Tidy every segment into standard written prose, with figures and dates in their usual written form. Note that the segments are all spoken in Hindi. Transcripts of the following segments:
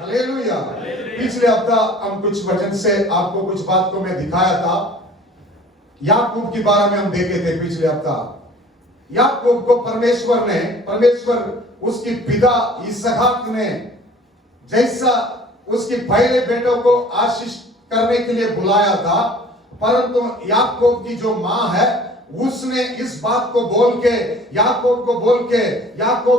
हालेलुया। पिछले हफ्ता हम कुछ वचन से आपको कुछ बात को मैं दिखाया था। याकूब के बारे में हम देखे थे पिछले हफ्ता। याकूब को परमेश्वर उसकी पिता इसहाक ने जैसा उसके पहले बेटों को आशीष करने के लिए बुलाया था, परंतु याकूब की जो मां है उसने इस बात को बोल के याकूब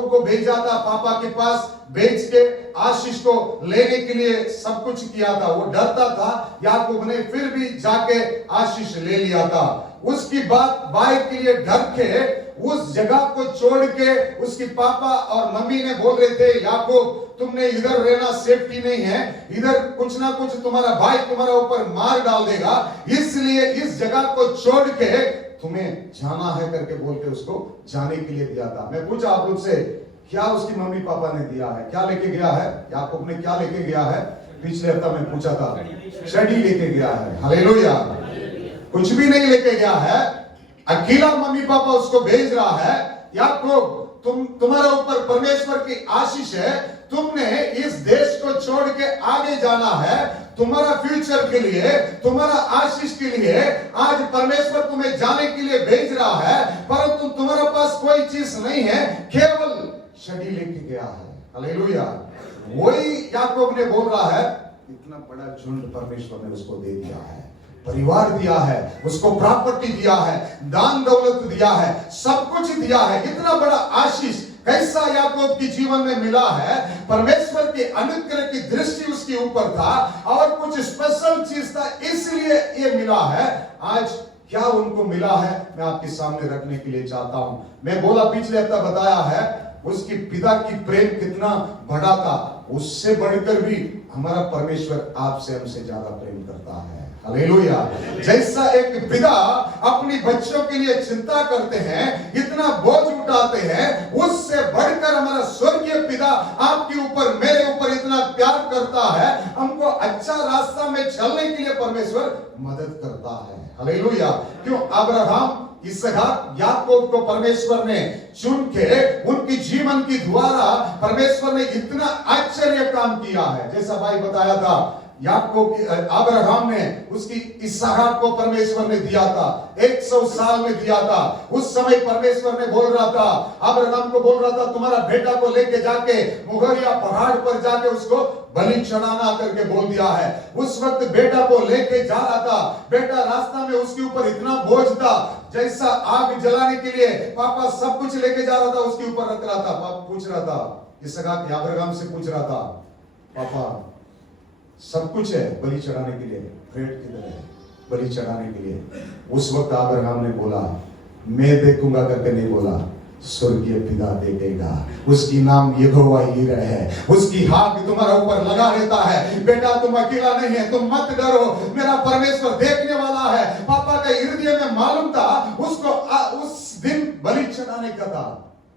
को भेजा था पापा के पास, भेज के आशीष को लेने के लिए सब कुछ किया था। वो डरता था, याकूब ने फिर भी जाके आशीष ले लिया था। उसकी बात भाई के लिए डर के उस जगह को छोड़ के उसकी पापा और मम्मी ने बोल रहे थे, याकूब तुमने इधर रहना सेफ्टी नहीं है, इधर कुछ ना कुछ तुम्हारा भाई तुम्हारा ऊपर मार डाल देगा, इसलिए इस जगह को छोड़ के तुम्हें जाना है करके बोल के उसको जाने के लिए दिया था। मैं पूछा आप लोग से, क्या उसकी मम्मी पापा ने दिया है? क्या लेके गया है? याकूब ने क्या लेके गया है? पिछले हफ्ता में पूछा था, छड़ी लेके गया है। हालेलुया। कुछ भी नहीं लेके गया है, अकेला मम्मी पापा उसको भेज रहा है, याकूब तुम्हारे ऊपर परमेश्वर की आशीष है, तुमने इस देश को छोड़ के आगे जाना है, तुम्हारा फ्यूचर के लिए, तुम्हारा आशीष के लिए आज परमेश्वर तुम्हें जाने के लिए भेज रहा है, परंतु तुम्हारे पास कोई चीज नहीं है, केवल छड़ी लेके गया है। हालेलुया। वही याकूब ने बोल रहा है, इतना बड़ा झुंड परमेश्वर ने उसको दे दिया है, परिवार दिया है, उसको प्रॉपर्टी दिया है, दान दौलत दिया है, सब कुछ दिया है, इतना बड़ा आशीष कैसा याकूब के जीवन में मिला है? परमेश्वर की अनुग्रह की दृष्टि उसके ऊपर था और कुछ स्पेशल चीज था, इसलिए ये मिला है। आज क्या उनको मिला है मैं आपके सामने रखने के लिए चाहता हूं। मैं बोला पिछले हफ्ता बताया है, उसकी पिता की प्रेम कितना बड़ा था, उससे बढ़कर भी हमारा परमेश्वर आपसे हमसे ज्यादा प्रेम करता है। हालेलुया। जैसा एक पिता अपनी बच्चों के लिए चिंता करते हैं, इतना बोझ उठाते हैं, उससे बढ़कर हमारा स्वर्गीय पिता आपके ऊपर, मेरे ऊपर इतना प्यार करता है, हमको अच्छा रास्ता में चलने के लिए परमेश्वर मदद करता है। हालेलुया। क्यों? अब्राहम, इसहाक, याकूब को परमेश्वर ने चुन के उनकी जीवन की द्वारा परमेश्वर ने इतना आश्चर्य काम किया है। जैसा भाई बताया था, याकूब अब्राहम ने उसकी इसहाक को परमेश्वर ने दिया था, 100 साल में दिया था। उस समय परमेश्वर ने बोल रहा था, अब्राहम को बोल रहा था, तुम्हारा बेटा को लेके जाके मोहरिया पहाड़ पर जाके उसको बलि चढ़ाना करके बोल दिया है। उस वक्त बेटा को लेके जा रहा था, बेटा रास्ता में उसके ऊपर इतना बोझ था, जैसा आग जलाने के लिए पापा सब कुछ लेके जा रहा था, उसके ऊपर रख रहा था। पापा पूछ रहा था, इसहाक अब्राहम से पूछ रहा था, पापा सब कुछ है बलि चढ़ाने के लिए, भेंट किधर है बलि चढ़ाने के लिए? उस वक्त अब्राहम ने बोला, मैं देखूंगा करके नहीं बोला, स्वर्गीय पिता देखेगा, उसकी नाम यहोवा यीरे है, उसकी हाथ तुम्हारा ऊपर लगा रहता है। बेटा तुम अकेला नहीं है, तुम मत डरो, मेरा परमेश्वर देखने वाला है। पापा का हृदय में मालूम था उसको उस दिन बलि चढ़ाने का था,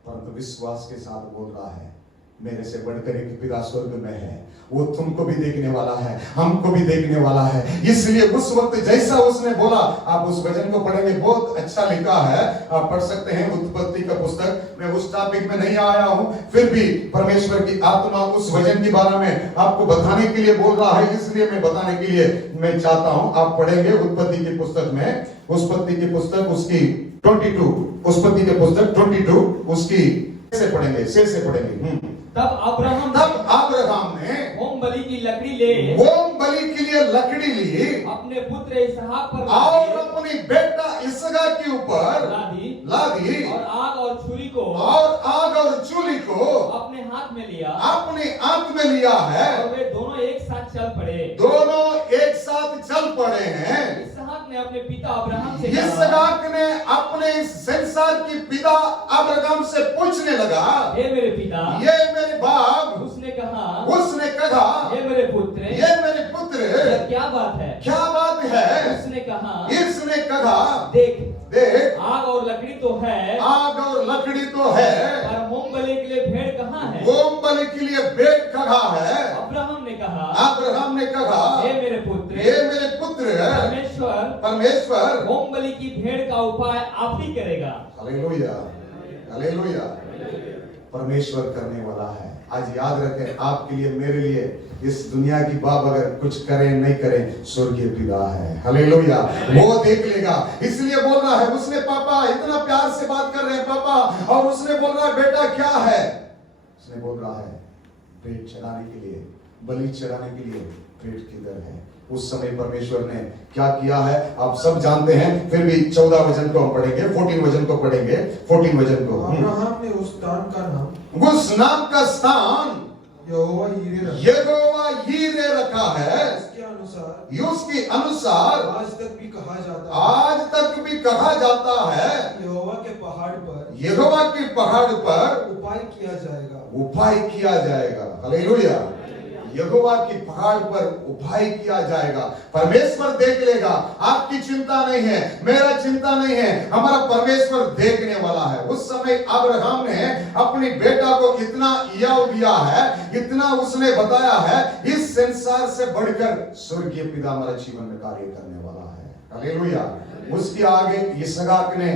परंतु विश्वास के साथ बोल रहा है, मेरे से बढ़कर एक पिता स्वर्ग में है, वो तुमको भी देखने वाला है, हमको भी देखने वाला है। इसलिए उस वक्त जैसा उसने बोला, आप उस वचन को पढ़ेंगे, बहुत अच्छा लिखा है, आप पढ़ सकते हैं, उत्पत्ति का पुस्तक। मैं उस टॉपिक में नहीं आया हूं, फिर भी परमेश्वर की आत्मा उस वचन के बारे में आपको बताने के लिए बोल रहा है, इसलिए मैं बताने के लिए मैं चाहता हूं। आप पढ़ेंगे उत्पत्ति की पुस्तक में, उत्पत्ति की पुस्तक उसकी 22, उत्पत्ति की पुस्तक 22 उसकी से पढ़ेंगे, से पढ़ेंगे। तब अब्राहम ने होम बलि की लकड़ी के लिए लकड़ी ली, अपने पुत्र इसहाक पर और अपनी बेटा इसहाक के ऊपर लादी, और आग और चूल्ही को अपने हाथ में लिया है, और वे दोनों एक साथ चल पड़े हैं। इसहाक ने अपने पिता अब्राहम से संसार की पिता अब्राहम से पूछने लगा, हे मेरे पिता, ये मेरे बाप। उसने कहा, ये मेरे पुत्र, क्या बात है? उसने कहा, देख आग और लकड़ी तो है, पर मोमबलि के लिए भेड़ कहाँ है? अब्राहम ने कहा, हे मेरे पुत्र, परमेश्वर मोमबलि की भेड़ का उपाय आप ही करेगा। Hallelujah, hallelujah. परमेश्वर करने वाला है। आज याद रखें, आपके लिए मेरे लिए इस दुनिया की बाप अगर कुछ करें नहीं करें, स्वर्गीय पिता है, हालेलुया, वो देख लेगा। इसलिए बोल रहा है, उसने पापा इतना प्यार से बात कर रहे हैं पापा, और उसने बोल रहा है बेटा क्या है, उसने बोल रहा है पेट चढ़ाने के लिए, बलि चढ़ाने के लिए पेट किधर है। उस समय परमेश्वर ने क्या किया है आप सब जानते हैं, फिर भी 14 वचन को हम पढ़ेंगे, 14 वचन को पढ़ेंगे, 14 वचन को। अब्राहम ने उस स्थान का नाम, उस नाम का स्थान यहोवा यीरे रखा है। उसके अनुसार आज तक भी कहा जाता है यहोवा के पहाड़ पर उपाय किया जाएगा। हालेलुया, यहोवा की पहाड़ पर उपाय किया जाएगा। परमेश्वर देख लेगा, आपकी चिंता नहीं है, मेरा चिंता नहीं है, हमारा परमेश्वर देखने वाला है। उस समय अब्राहम ने अपनी बेटा को इतना याव दिया है, इतना उसने बताया है, इस संसार से बढ़कर स्वर्गीय पिता हमारा जीवन में कार्य करने वाला है। हालेलुया। उसके आगे इसहाक ने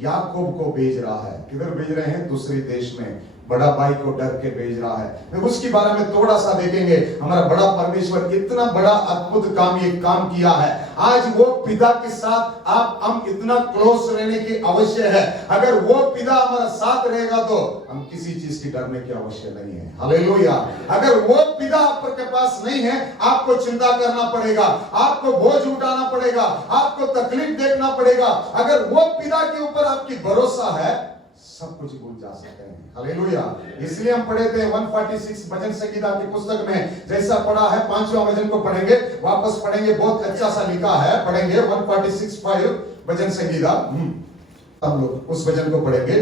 याकूब को भेज रहा है। किधर भेज रहे हैं? दूसरे देश में। बड़ा भाई को डर के भेज रहा है। उसके बारे में थोड़ा सा देखेंगे। हमारा बड़ा परमेश्वर इतना बड़ा अद्भुत काम ये काम किया है। आज वो पिता के साथ आप हम इतना क्लोज रहने की आवश्यक है। अगर वो पिता हमारा साथ रहेगा तो हम किसी चीज की डरने की आवश्यक नहीं है। हालेलुया। अगर वो पिता आपके पास नहीं है, आपको चिंता करना पड़ेगा, आपको बोझ उठाना पड़ेगा, आपको तकलीफ देखना पड़ेगा। अगर वो पिता के ऊपर आपकी भरोसा है, सब कुछ भूल जा सकते हैं। हालेलुया। इसलिए हम पढ़े थे 146 भजन संगीता की पुस्तक में, जैसा पढ़ा है 5वां भजन को पढ़ेंगे, वापस पढ़ेंगे, बहुत अच्छा सा लिखा है, पढ़ेंगे 146:5 भजन संगीता। हम लोग उस भजन को पढ़ेंगे।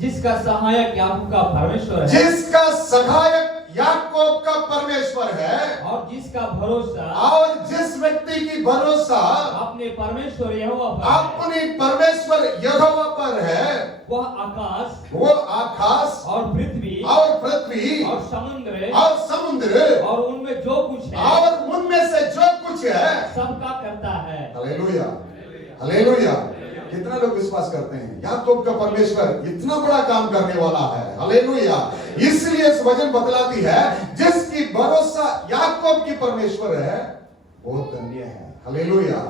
जिसका सहायक याकूब का परमेश्वर है, जिसका सहायक याकूब का परमेश्वर है, और जिसका भरोसा, और जिस व्यक्ति की भरोसा अपने परमेश्वर यहोवा पर, अपने परमेश्वर यहोवा पर है, वो आकाश और पृथ्वी और समुद्र और उनमें जो कुछ है, और उनमें से जो कुछ है सबका करता है। Hallelujah, hallelujah. कितना लोग विश्वास करते हैं याकूब का परमेश्वर इतना बड़ा काम करने वाला है। हालेलुया। इसलिए इस वचन बतलाती है, जिसकी भरोसा याकूब की परमेश्वर है बहुत धन्य है। हालेलुया।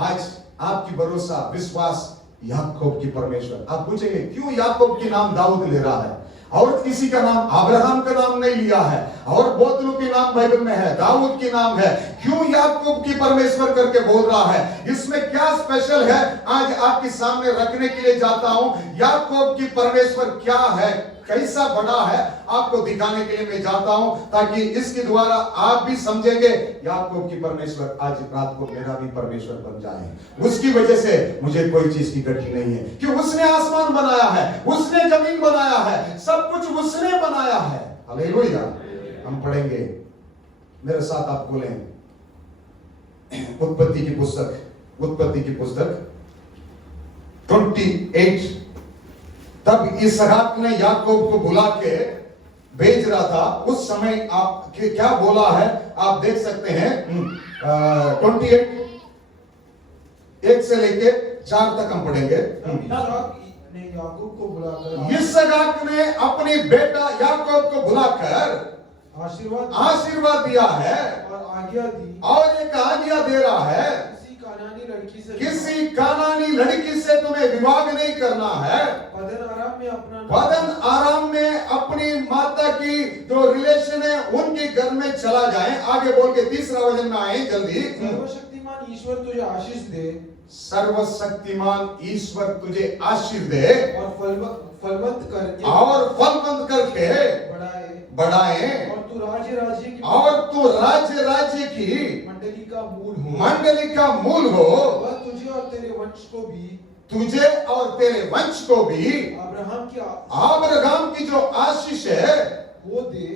आज आपकी भरोसा विश्वास याकूब की परमेश्वर। आप पूछेंगे क्यों याकूब के नाम दाऊद ले रहा है और किसी का नाम अब्राहम का नाम नहीं लिया है, और बहुत लोग के नाम बाइबल में है, दाऊद के नाम है, क्यों याकूब की परमेश्वर करके बोल रहा है? इसमें क्या स्पेशल है आज आपके सामने रखने के लिए जाता हूं। याकूब की परमेश्वर क्या है, कैसा बड़ा है, आपको दिखाने के लिए मैं जाता हूं, ताकि इसके द्वारा आप भी समझेंगे याकूब की परमेश्वर आज रात को मेरा भी परमेश्वर बन जाए। उसकी वजह से मुझे कोई चीज की कठिन नहीं है, कि उसने आसमान बनाया है, उसने जमीन बनाया है, सब कुछ उसने बनाया है। हालेलुया। हम पढ़ेंगे, मेरे साथ आप बोलें, उत्पत्ति की पुस्तक 28। तब इसहाक ने याकूब को बुला के भेज रहा था। उस समय आप क्या बोला है आप देख सकते हैं। 28 1 से लेके 4 तक हम पढ़ेंगे। इसहाक ने अपने बेटा याकूब को बुलाकर आशीर्वाद दिया है और एक आज्ञा दे रहा है, किसी कानानी लड़की से तुम्हें विवाह नहीं करना है। पदन आराम में अपनी माता की जो रिलेशन है उनके घर में चला जाए। आगे बोल के 3रा वचन में आए जल्दी। सर्वशक्तिमान ईश्वर तुझे आशीष दे, सर्वशक्तिमान ईश्वर तुझे आशीष दे, और फलवंत करके बढ़ाए, और तू राज्य की मंडली का मूल हो। वह तुझे और तेरे वंश को भी अब्राहम की जो आशीष है वो दे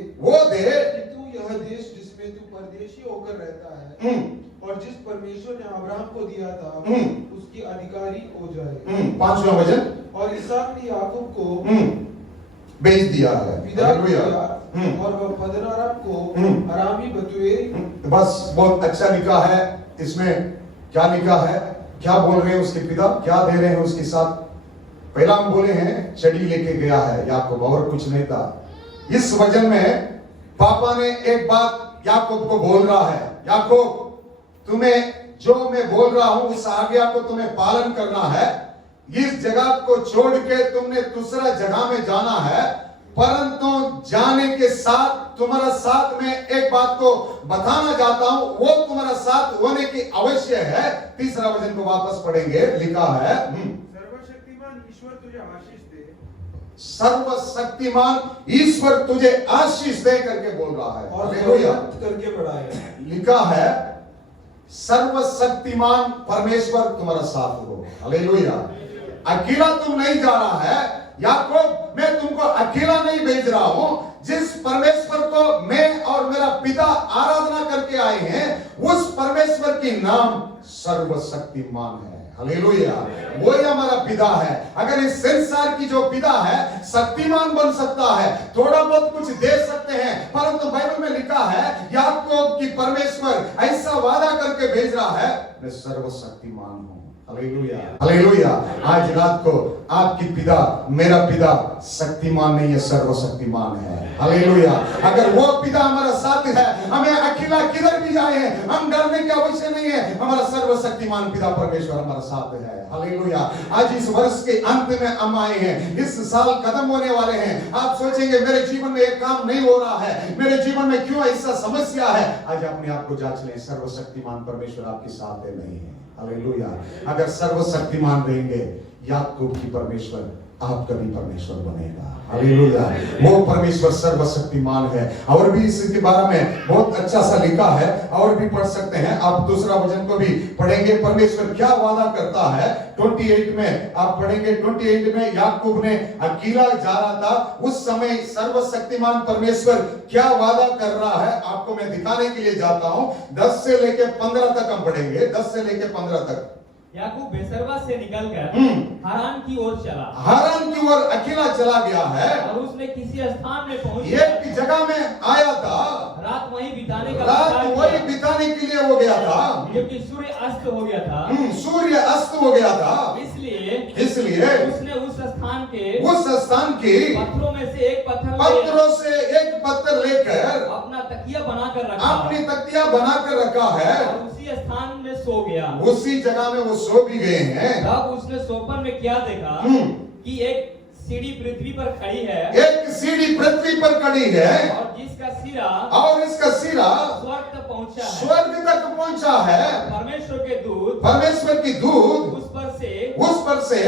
कि तू यह देश जिसमें तू परदेशी होकर रहता है और जिस परमेश्वर ने अब्राहम को दिया था उसकी अधिकारी हो जाए। 5वां वचन। और इसहाक ने याकूब को भेज दिया है, विदा किया, और वह पद्दन अराम को अरामी बतुए। बस बहुत अच्छा लिखा है। इसमें क्या लिखा है, क्या बोल रहे हैं उसके पिता, क्या दे रहे हैं उसके साथ? पहला हम बोले हैं चड़ी लेके गया है याकूब, और कुछ नहीं था। इस वजन में पापा ने एक बात याकूब को बोल रहा है, याकूब तुम्हें जो मैं बोल रहा हूं उस आज्ञा को तुम्हें पालन करना है। इस जगह को छोड़ के तुमने दूसरा जगह में जाना है, परंतु जाने के साथ तुम्हारा साथ में एक बात को बताना चाहता हूं, वो तुम्हारा साथ होने की आवश्यक है। तीसरा वचन को वापस पढ़ेंगे, लिखा है सर्वशक्तिमान ईश्वर तुझे आशीष दे। सर्वशक्तिमान ईश्वर तुझे आशीष दे करके बोल रहा है, और हालेलुया। करके बढ़ाए। लिखा है सर्वशक्तिमान परमेश्वर तुम्हारा साथ हो, हालेलुया। अकेला तुम नहीं जा रहा है याकूब, मैं तुमको अकेला नहीं भेज रहा हूं। जिस परमेश्वर को मैं और मेरा पिता आराधना करके आए हैं, उस परमेश्वर की नाम सर्वशक्तिमान है, हालेलुया। वो ही हमारा पिता है। अगर इस संसार की जो पिता है शक्तिमान बन सकता है, थोड़ा बहुत कुछ दे सकते हैं, परंतु बाइबल में लिखा है याकूब की परमेश्वर ऐसा वादा करके भेज रहा है, मैं सर्वशक्तिमान हूं, हालेलुया, हालेलुया। आज रात को आपकी पिता, मेरा पिता शक्तिमान नहीं है, सर्वशक्तिमान है, हालेलुया। अगर वो पिता हमारा साथ है, हमें अकेला किधर भी जाए हम डरने की आवश्यकता नहीं है। हमारा सर्वशक्तिमान पिता परमेश्वर हमारा साथ है, हालेलुया। आज इस वर्ष के अंत में हम आए हैं, इस साल खत्म होने वाले हैं। आप सोचेंगे मेरे जीवन में एक काम नहीं हो रहा है, मेरे जीवन में क्यों ऐसा समस्या है। आज अपने आप को जांच लें, सर्वशक्तिमान परमेश्वर आपके साथ है, नहीं है, हालेलुया। अगर सर्वशक्तिमान रहेंगे याकूब की परमेश्वर आपका भी परमेश्वर बनेगा, हालेलुया। वो परमेश्वर सर्वशक्तिमान है। और भी इसके बारे में बहुत अच्छा सा लिखा है, और भी पढ़ सकते हैं आप। दूसरा वचन को भी पढ़ेंगे, परमेश्वर क्या वादा करता है। 28 में आप पढ़ेंगे, 28 में याकूब ने अकेला जा रहा था, उस समय सर्वशक्तिमान परमेश्वर क्या वादा कर रहा है आपको मैं दिखाने के लिए जाता हूं। 10 से लेके 15 तक हम पढ़ेंगे, 10 से लेके 15 तक। याकूब बेसरवा से निकलकर हारान की ओर चला। हारान की ओर अकेला चला गया है, और उसने किसी स्थान में पहुंच एक जगह में आया था, रात वहीं बिताने का रात वही बिताने के लिए हो गया था, क्योंकि सूर्य अस्त हो गया था। सूर्य अस्त हो गया था, इसलिए उसने उस स्थान के पत्थरों में से एक पत्थरों से एक पत्थर लेकर अपना तकिया बनाकर रखा, अपनी तकिया बनाकर रखा है, और उसी स्थान में सो गया। उसी जगह में वो सो भी गए हैं। तब उसने सोपन में क्या देखा कि एक सीढ़ी पृथ्वी पर खड़ी है, एक सीढ़ी पृथ्वी पर खड़ी है, और जिसका सिरा स्वर्ग तक पहुंचा है, स्वर्ग तक पहुंचा है। परमेश्वर की दूत उस पर से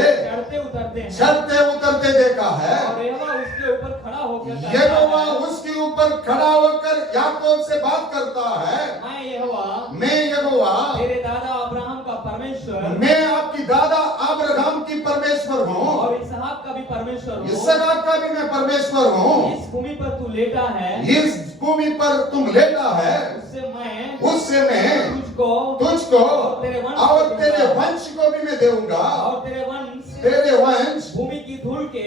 चढ़ते उतरते देखा है। और यहोवा उसके ऊपर खड़ा होकर यहोवा उसके ऊपर खड़ा होकर याकूब से बात करता है, मैं यहोवा तेरे दादा अब्राहम का परमेश्वर, मैं आपकी दादा अब्राहम की परमेश्वर हूँ, और इसहाक का भी परमेश्वर हूँ। इसहाक का भी मैं परमेश्वर हूँ। इस भूमि पर तू लेटा है, इस भूमि पर तुम लेटा है, उससे मैं तुझको और तेरे वंश को भी मैं दूंगा, और तेरे वंश भूमि की धूल के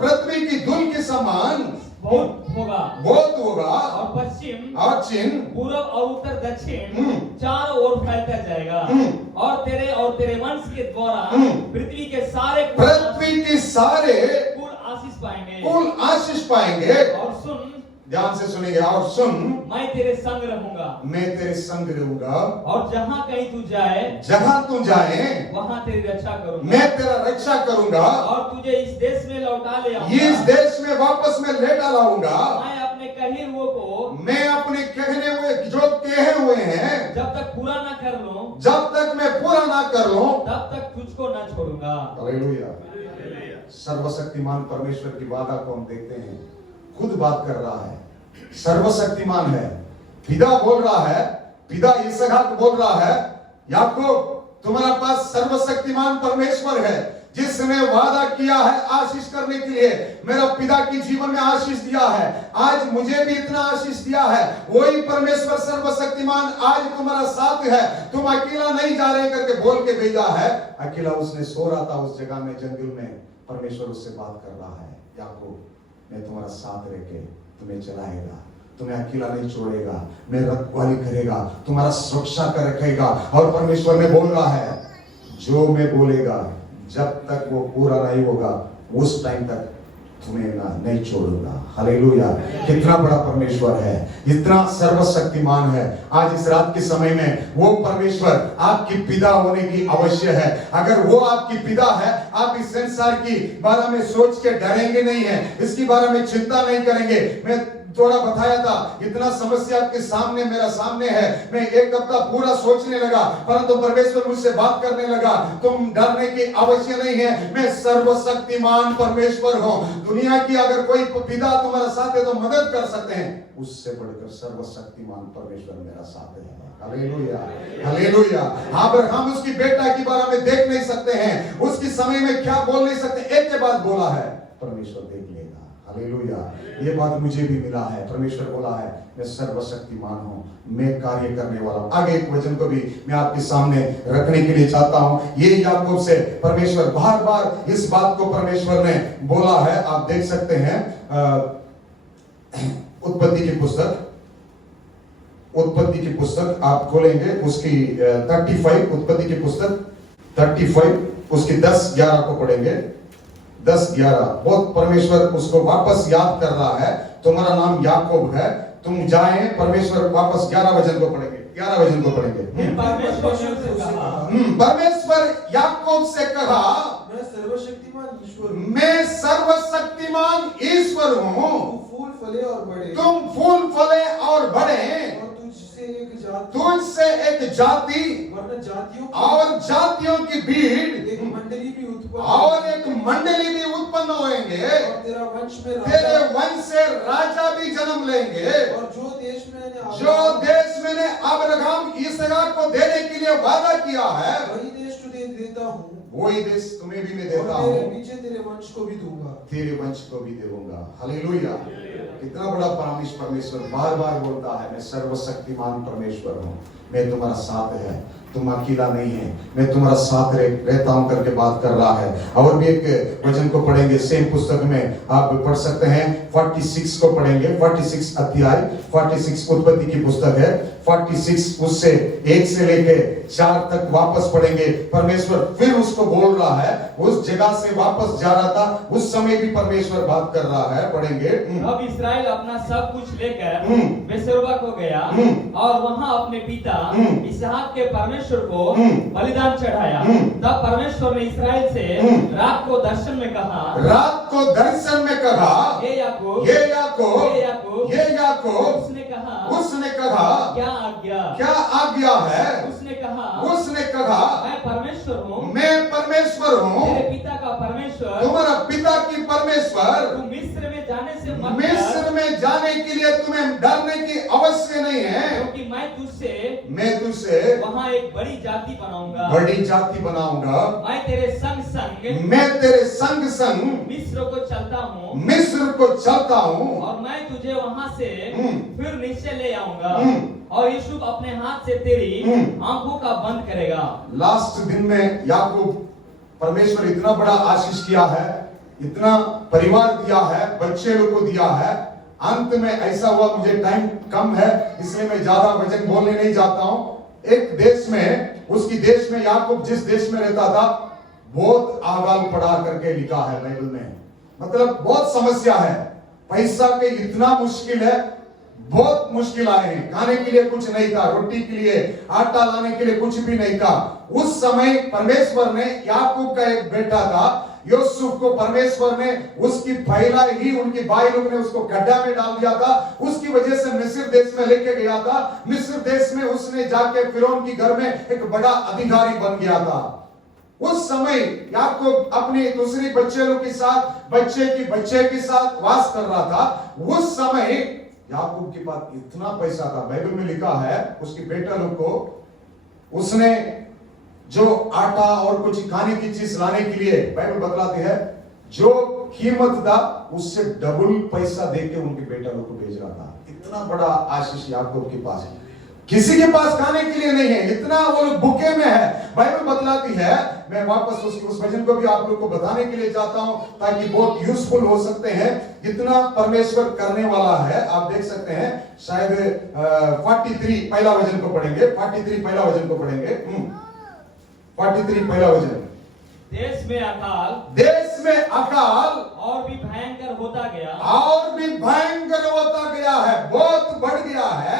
पृथ्वी की धूल के समान बहुत होगा, और पश्चिम और चिन्ह पूर्व और उत्तर दक्षिण चारों ओर फैलता जाएगा, और तेरे वंश के द्वारा पृथ्वी के सारे कुल आशीष पाएंगे। और सुन, ध्यान से सुनिए, और सुन, मैं तेरे संग रहूंगा, और जहाँ कहीं तू जाए वहाँ तेरी रक्षा करूंगा, मैं तेरा रक्षा करूंगा, और तुझे इस देश में लौटा ले आऊंगा, इस देश में वापस में लेटा लाऊंगा। मैं अपने कहे हुए को, मैं अपने कहने हुए जो कहे हुए हैं, जब तक पूरा ना कर लूं, जब तक मैं पूरा ना कर लूं, तब तक तुझको ना छोड़ूंगा। हालेलुया। सर्वशक्तिमान परमेश्वर की वादा को हम देखते हैं, खुद बात कर रहा है, सर्वशक्तिमान है। पिता बोल रहा है, पिता इसहाक बोल रहा है, याकूब तुम्हारा पास सर्वशक्तिमान परमेश्वर है, जिसने वादा किया है आशीष करने के लिए। मेरा पिता की जीवन में आशीष दिया है, आज मुझे भी इतना आशीष दिया है। वही परमेश्वर सर्वशक्तिमान आज तुम्हारा साथ है, तुम अकेला नहीं जा रहे करके बोल के भेजा है। अकेला उसने सो रहा था उस जगह में, जंगल में। परमेश्वर उससे बात कर रहा है, याकूब मैं तुम्हारा साथ रह के तुम्हें चलाएगा, तुम्हें अकेला नहीं छोड़ेगा, मैं रखवाली करेगा, तुम्हारा सुरक्षा कर रखेगा। और परमेश्वर ने बोल रहा है, जो मैं बोलेगा जब तक वो पूरा नहीं होगा उस टाइम तक तुम्हें ना नहीं छोड़ूंगा। हालेलुया। कितना बड़ा परमेश्वर है, इतना सर्वशक्तिमान है। आज इस रात के समय में वो परमेश्वर आपकी पिता होने की आवश्यक है। अगर वो आपकी पिता है, आप इस संसार की बारे में सोच के डरेंगे नहीं है, इसकी बारे में चिंता नहीं करेंगे। मैं थोड़ा बताया था, इतना समस्या आपके सामने मेरा सामने है, मैं एक हफ्ता पूरा सोचने लगा, परंतु परमेश्वर मुझसे बात करने लगा, तुम डरने की आवश्यक नहीं है, मैं सर्वशक्तिमान परमेश्वर हूं। दुनिया की अगर कोई पिता तुम्हारा साथ है तो मदद कर सकते हैं, उससे बढ़कर सर्वशक्तिमान परमेश्वर मेरा साथ है। Hallelujah, hallelujah. अगर हम उसकी बेटा की बारे में देख नहीं सकते हैं, उसकी समय में क्या बोल नहीं सकते, एक के बाद बोला है परमेश्वर देख लेगा। हालेलुया। ये बात मुझे भी मिला है, परमेश्वर बोला है मैं सर्वशक्तिमान हूं, मैं कार्य करने वाला हूं। आगे एक वचन को भी मैं आपके सामने रखने के लिए चाहता हूं। ये याकूब से परमेश्वर बार बार इस बात को परमेश्वर ने बोला है। आप देख सकते हैं उत्पत्ति की पुस्तक आप खोलेंगे, उसकी 35, उत्पत्ति की पुस्तक 35 उसकी 10-11 को पढ़ेंगे। 10-11 बहुत परमेश्वर उसको वापस याद कर रहा है, तुम्हारा नाम याकूब है, तुम जाए। परमेश्वर वापस 11 वचन को पढ़ेंगे, 11 वचन को पढ़ेंगे। परमेश्वर याकूब से कहा, मैं सर्वशक्तिमान ईश्वर हूं, मैं सर्वशक्तिमान ईश्वर हूं, फूल फले और बढ़े, तुम फूल फले और बढ़े, तुझसे एक जाति और जातियों की भीड़ एक मंडली भी उत्पन्न और एक मंडली भी उत्पन्न होंगे, और तेरे वंश से राजा भी जन्म लेंगे, और जो देश मैंने अब्राहम इसहाक को देने के लिए वादा किया है, वही देश तुझे देता हूँ, वही देश तुम्हें भी मैं देता और हूँ, तेरे पीछे तेरे वंश को भी दूंगा, तेरे वंश को भी दूंगा। हालेलुया। कितना बड़ा परमेश्वर बार बार बोलता है मैं सर्वशक्तिमान परमेश्वर हूँ, मैं तुम्हारा साथ है, तुम अकेला नहीं है, मैं तुम्हारा साथ रहता हूं करके बात कर रहा है। और भी एक वचन को पढ़ेंगे, सेम पुस्तक में आप पढ़ सकते हैं, 46 को पढ़ेंगे, 46 अध्याय, 46 उत्पत्ति की पुस्तक है, 46 उससे 1 से लेके 4 तक वापस पढ़ेंगे। परमेश्वर फिर उसको बोल रहा है, उस जगह से वापस जा रहा था, उस समय भी परमेश्वर बात कर रहा है, पढ़ेंगे। अब इस्राएल अपना सब कुछ लेकर बेसरवा को गया और वहां अपने पिता इसहाक के परमेश्वर को बलिदान चढ़ाया। तब परमेश्वर ने इस्राएल से रात को दर्शन में कहा, हे याकूब, ये याकूब, हे याकूब, ये याकूब। उसने कहा क्या आज्ञा है? उसने कहा मैं परमेश्वर हूँ, तेरे पिता का परमेश्वर, तुम्हारा पिता की परमेश्वर। तुम मिस्र में जाने से मत डर, मिस्र में जाने के लिए तुम्हें डरने की आवश्यक नहीं है, क्योंकि मैं तुझसे वहाँ एक बड़ी जाति बनाऊंगा, मैं तेरे संग संग मिस्र को चलता हूँ, और मैं तुझे वहाँ से फिर निश्चय ले आऊंगा, और यूसुफ अपने हाथ से तेरी आंखों का बंद करेगा। लास्ट दिन में याकूब परमेश्वर इतना बड़ा आशीष किया है, इतना परिवार दिया है, बच्चे लोग को दिया है। अंत में ऐसा हुआ, मुझे टाइम कम है इसलिए मैं ज्यादा वचन बोलने नहीं जाता हूं। एक देश में, उसकी देश में, याकूब जिस देश में रहता था, बहुत आगाल पड़ा करके लिखा है बाइबल में, मतलब बहुत समस्या है, पैसा के इतना मुश्किल है, बहुत मुश्किल आए हैं, खाने के लिए कुछ नहीं था, रोटी के लिए आटा लाने के लिए कुछ भी नहीं था। उस समय परमेश्वर ने, याकूब का एक बेटा था यूसुफ को, परमेश्वर ने उसकी पहला ही उनकी भाई लोग ने उसको गड्ढा में डाल दिया था, उसकी वजह से मिस्र देश में लेके गया था। मिस्र देश में उसने जाके फिरौन की घर में एक बड़ा अधिकारी बन गया था। उस समय याकूब अपनी दूसरी बच्चे लोग के साथ, बच्चे के साथ वास कर रहा था। उस समय याकूब के पास इतना पैसा था, बाइबल में लिखा है उसके बेटा लोग को उसने जो आटा और कुछ खाने की चीज लाने के लिए, बाइबल बतलाती है, जो कीमत था उससे डबल पैसा देके उनके बेटा लोग को भेज रहा था। इतना बड़ा आशीष याकूब के पास है, किसी के पास खाने के लिए नहीं है, इतना वो लोग भूखे में है। बाइबल बतलाती है, मैं वापस उस वचन को भी आप लोग को बताने के लिए चाहता हूं ताकि बहुत यूजफुल हो सकते हैं। इतना परमेश्वर करने वाला है, आप देख सकते हैं। शायद 43 पहला वचन को पढ़ेंगे, 43 पहला वचन को पढ़ेंगे, 43 पहला वचन। देश में अकाल और भी भयंकर होता गया है, बहुत बढ़ गया है।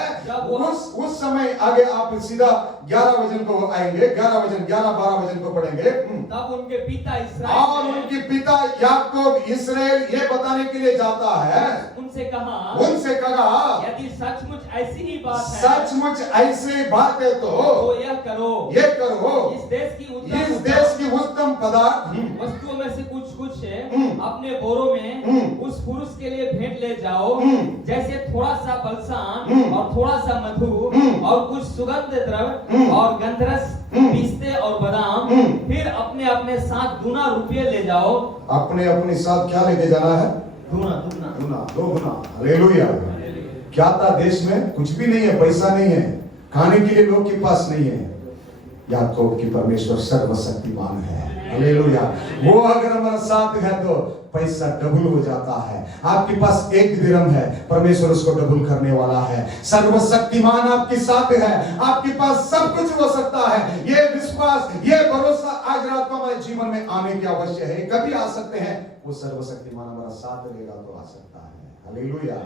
उस समय आगे आप सीधा 11 वचन को आएंगे, 11 वचन 11-12 वचन को पढ़ेंगे। तब उनके पिता और इस्राएल उनके पिता याकूब इस्राएल ये बताने के लिए जाता है, उनसे कहा यदि सचमुच ऐसी ही बात है, सचमुच ऐसी बात है तो यह करो, इस देश की उत्तम पदार्थ वस्तुओं में से कुछ अपने बोरों में उस पुरुष के लिए भेंट ले जाओ, जैसे थोड़ा सा बलसान और थोड़ा सा मधु और कुछ सुगंध द्रव्य और गंधरस, पिस्ते और बादाम। फिर अपने अपने साथ दूना रुपये ले जाओ। अपने साथ क्या लेके जाना है? दूना। हालेलुया। क्या था देश में? कुछ भी नहीं है, पैसा नहीं है, खाने के लिए लोग के पास नहीं है। याकूब की परमेश्वर सर्वशक्तिमान है। हालेलुया। वो अगर हमारा साथ है तो पैसा डबल हो जाता है। आपके पास 1 दिरहम है, परमेश्वर उसको डबल करने वाला है। सर्वशक्तिमान आपके साथ है, आपके पास सब कुछ हो सकता है। ये विश्वास, ये भरोसा आज रात को हमारे जीवन में आने की आवश्यक है। कभी आ सकते हैं, वो सर्वशक्तिमान हमारा साथ रहेगा तो आ सकता है। हालेलुया।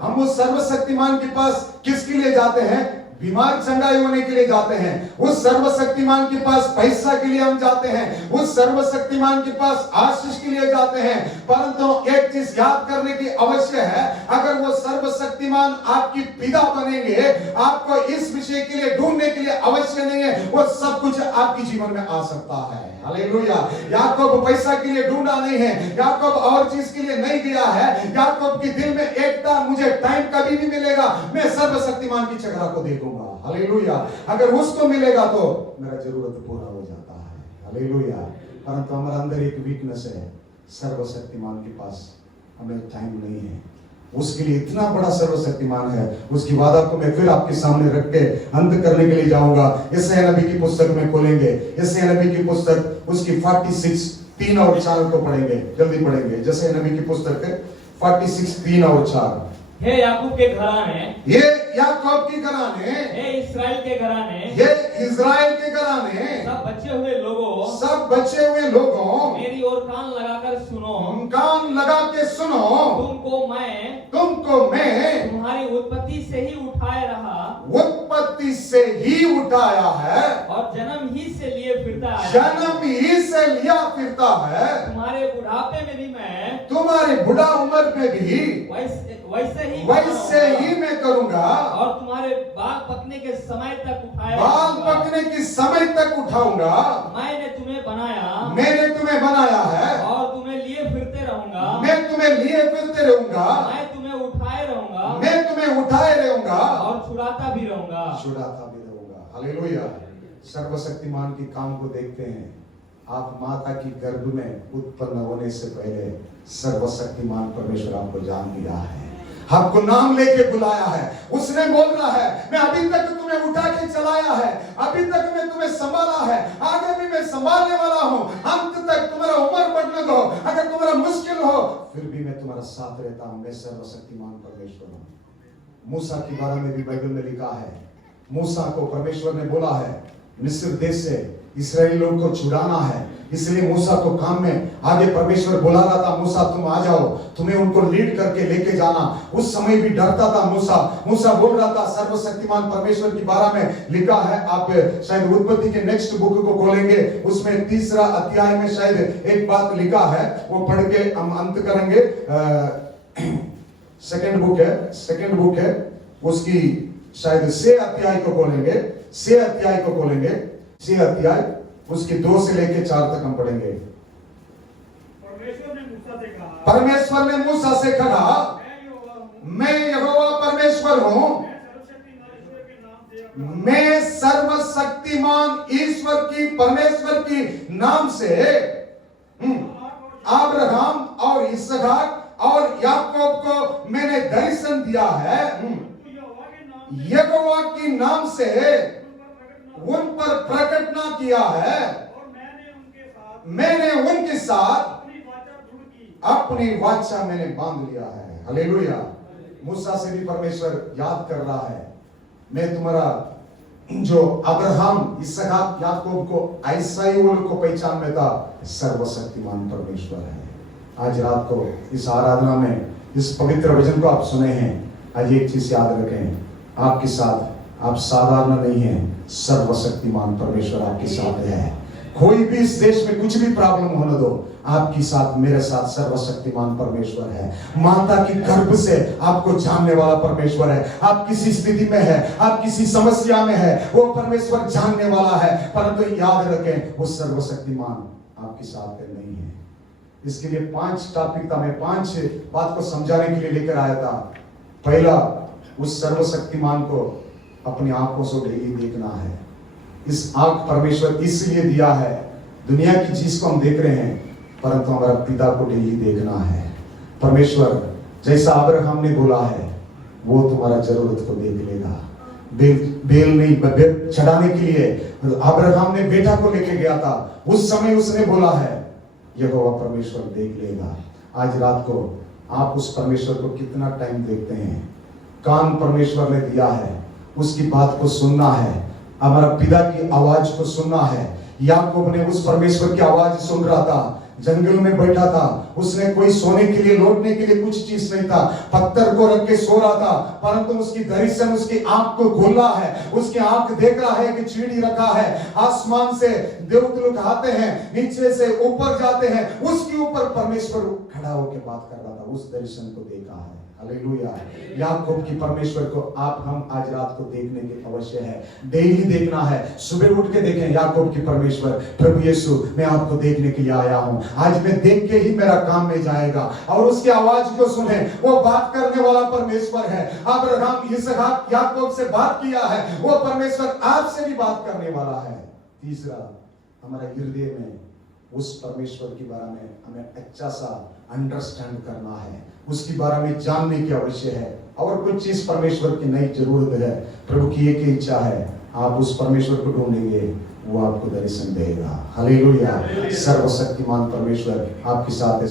हम उस सर्वशक्तिमान के पास किसके लिए जाते हैं? बीमार चंगाई होने के लिए जाते हैं। उस सर्वशक्तिमान के पास पैसा के लिए हम जाते हैं, उस सर्वशक्तिमान के पास आशीष के लिए जाते हैं। परंतु एक चीज याद करने की आवश्यक है, अगर वो सर्वशक्तिमान आपकी पिता बनेंगे, आपको इस विषय के लिए ढूंढने के लिए आवश्यक नहीं है, वो सब कुछ आपके जीवन में आ सकता है। हालेलुया। याकूब पैसा के लिए ढूंढा नहीं है, याकूब और चीज के लिए नहीं गया है। याकूब के दिल में एक था, मुझे टाइम कभी भी मिलेगा, मैं सर्वशक्तिमान की चेहरा को देखूंगा। हालेलुया। अगर उसको मिलेगा तो मेरा जरूरत पूरा हो जाता है। हालेलुया। परंतु हमारे अंदर एक वीकनेस है, सर्वशक्तिमान के पास हमें टाइम नहीं है। उसके लिए इतना बड़ा सर्वशक्तिमान है, उसकी वादा को मैं फिर आपके सामने रख के अंत करने के लिए जाऊंगा। यशायाह नबी की पुस्तक में खोलेंगे, यशायाह नबी की पुस्तक उसकी 46 3 और 4 को पढ़ेंगे, जल्दी पढ़ेंगे। यशायाह नबी की पुस्तक है 46 3 और 4। हे याकूब के घराने, ये याकूब के घराने, हे इस्राएल के घराने, ये इज़राइल के घराने, सब बचे हुए लोगों, मेरी ओर कान लगाकर सुनो, कान लगा के सुनो। तुमको मैं तुम्हारी उत्पत्ति से ही उठाए रहा, उत्पत्ति से ही उठाया है और जन्म ही से लिए फिरता है, जन्म ही से लिया फिरता है। तुम्हारे बुढ़ापे में भी मैं, तुम्हारी बुढ़ा उम्र में भी वैसे ही मैं करूंगा, और तुम्हारे बाल पकने के समय तक उठाऊंगा। मैंने तुम्हें बनाया है और तुम्हें लिए फिरते रहूंगा, मैं तुम्हें लिए फिरते रहूंगा, मैं तुम्हें उठाए रहूंगा और छुड़ाता भी रहूंगा। हालेलुया। सर्वशक्तिमान की काम को देखते हैं। आप माता की गर्भ में उत्पन्न होने से पहले सर्वशक्तिमान परमेश्वर आपको जान लिया है, आपको नाम लेके बुलाया है। उसने बोल रहा है, मैं अभी तक तुम्हें उठा के चलाया है, अभी तक मैं तुम्हें संभाला है, आगे भी मैं संभालने वाला हूं। अंत तक तुम्हारा उम्र बढ़ने दो, अगर तुम्हारा मुश्किल हो फिर भी मैं तुम्हारा साथ रहता हूं। मैं सर्वशक्तिमान परमेश्वर हूं। मूसा के बारे में भी बाइबल में लिखा है, मूसा को परमेश्वर ने बोला है मिस्र देश से इस्राएली लोग को छुड़ाना है, इसलिए मूसा को काम में आगे परमेश्वर बुला रहा था, मूसा तुम आ जाओ, तुम्हें उनको लीड करके लेके जाना। उस समय भी डरता था मूसा बोल रहा था सर्वशक्तिमान परमेश्वर के बारे में लिखा है। आप शायद उत्पत्ति के नेक्स्ट बुक को खोलेंगे, उसमें 3रा अध्याय में शायद एक बात लिखा है, वो पढ़ के हम अंत करेंगे। सेकंड बुक है उसकी शायद 6 अध्याय को खोलेंगे, 6 अध्याय उसके 2 से लेके 4 तक हम पढ़ेंगे। परमेश्वर ने मूसा से कहा, मैं यहोवा परमेश्वर हूं, मैं सर्वशक्तिमान ईश्वर की परमेश्वर की नाम से अब्राहम और इसहाक और याकूब को मैंने दर्शन दिया है। यहोवा के नाम से उन पर प्रकट ना किया है, मैंने उनके साथ अपनी वाचा मैंने बांध लिया है। हालेलुया। मूसा से भी परमेश्वर याद कर रहा है, मैं तुम्हारा जो अब्राहम, इसहाक, याकूब को ऐसा ही वो लोग को पहचान में था, सर्वशक्तिमान परमेश्वर है। आज रात को इस आराधना में इस पवित्र वचन को आप सुने हैं। आज एक चीज याद रखें, आपके साथ आप साधारण नहीं हैं, सर्वशक्तिमान परमेश्वर आपके साथ है। कोई भी इस देश में कुछ भी प्रॉब्लम होने दो, आपके साथ, मेरे साथ सर्वशक्तिमान परमेश्वर है। माता की गर्भ से आपको जानने वाला परमेश्वर है। आप किसी स्थिति में है, आप किसी समस्या में है, वो परमेश्वर जानने वाला है। परंतु याद रखें, वो सर्वशक्तिमान आपके साथ नहीं है। इसके लिए 5 टॉपिक था, मैं 5 बात को समझाने के लिए लेकर आया था। पहला, उस सर्वशक्तिमान को अपनी आंखों से डेली देखना है। इस आंख परमेश्वर इसलिए दिया है, दुनिया की चीज को हम देख रहे हैं, परंतु हमारा पिता को डेली देखना है। परमेश्वर जैसा अब्राहम ने बोला है, वो तुम्हारा जरूरत को देख लेगा। बेल नहीं, बेल चढ़ाने के लिए अब्राहम ने बेटा को लेके गया था, उस समय उसने बोला है, यहोवा परमेश्वर देख लेगा। आज रात को आप उस परमेश्वर को कितना टाइम देखते हैं? कान परमेश्वर ने दिया है, उसकी बात को सुनना है, हमारा पिता की आवाज को सुनना है। याकूब ने उस परमेश्वर की आवाज सुन रहा था, जंगल में बैठा था, उसने कोई सोने के लिए, लौटने के लिए कुछ चीज नहीं था, पत्थर को रख के सो रहा था, परंतु उसकी दर्शन उसकी आंख को खोला है। उसकी आंख देख रहा है कि चिड़ी रखा है, आसमान से देवदूत लोग आते हैं, नीचे से ऊपर जाते हैं, उसके ऊपर परमेश्वर खड़ा होकर बात कर रहा था, उस दर्शन को देखा है। हालेलुया। याकूब की परमेश्वर को आप हम आज रात को देखने की अवश्य है, डेली देखना है। सुबह उठ के देखें याकूब की परमेश्वर, प्रभु यीशु मैं आपको देखने के लिए आया हूं, आज मैं देख के ही मेरा काम में जाएगा। और उसकी आवाज को सुने, वो बात करने वाला परमेश्वर है। अब्राहम, इसहाक, याकूब से बात किया है, वो परमेश्वर आपसे भी बात करने वाला है। तीसरा, हमारे हृदय में उस परमेश्वर के बारे में हमें अच्छा सा अंडरस्टैंड करना है, उसके बारे में जानने की आवश्यक है। और कुछ चीज परमेश्वर की नई जरूरत है। प्रभु की एक ही इच्छा है, आप उस परमेश्वर को ढूंढेंगे, वो आपको दर्शन देगा। हालेलुया। सर्वशक्तिमान परमेश्वर आपके साथ है।